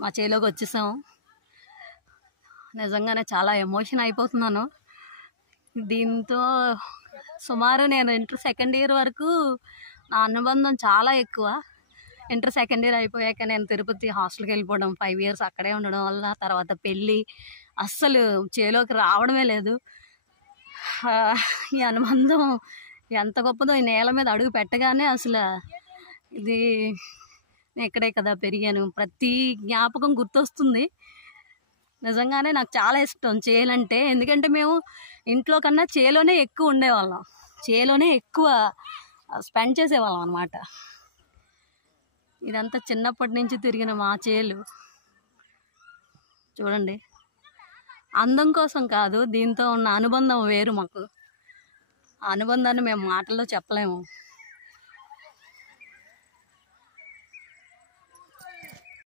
మా చేలోకి వచ్చేసాం. నిజంగానే చాలా ఎమోషన్ అయిపోతున్నాను. దీంతో సుమారు నేను ఇంటర్ సెకండ్ ఇయర్ వరకు నా అనుబంధం చాలా ఎక్కువ. ఇంటర్ సెకండ్ ఇయర్ అయిపోయాక నేను తిరుపతి హాస్టల్కి వెళ్ళిపోవడం, 5 years అక్కడే ఉండడం వల్ల తర్వాత పెళ్ళి, అస్సలు చేలోకి రావడమే లేదు. ఈ అనుబంధం ఎంత గొప్పదో, ఈ నేల మీద అడుగు పెట్టగానే అసలు ఇది ఇక్కడే కదా పెరిగాను, ప్రతి జ్ఞాపకం గుర్తొస్తుంది. నిజంగానే నాకు చాలా ఇష్టం చేలంటే. ఎందుకంటే మేము ఇంట్లో కన్నా చేలోనే ఎక్కువ ఉండేవాళ్ళం, చేలోనే ఎక్కువ స్పెండ్ చేసేవాళ్ళం అన్నమాట. ఇదంతా చిన్నప్పటి నుంచి తిరిగిన మా చేలు చూడండి. అందం కోసం కాదు, దీంతో ఉన్న అనుబంధం వేరు. మాకు ఆ అనుబంధాన్ని మేము మాటల్లో చెప్పలేము.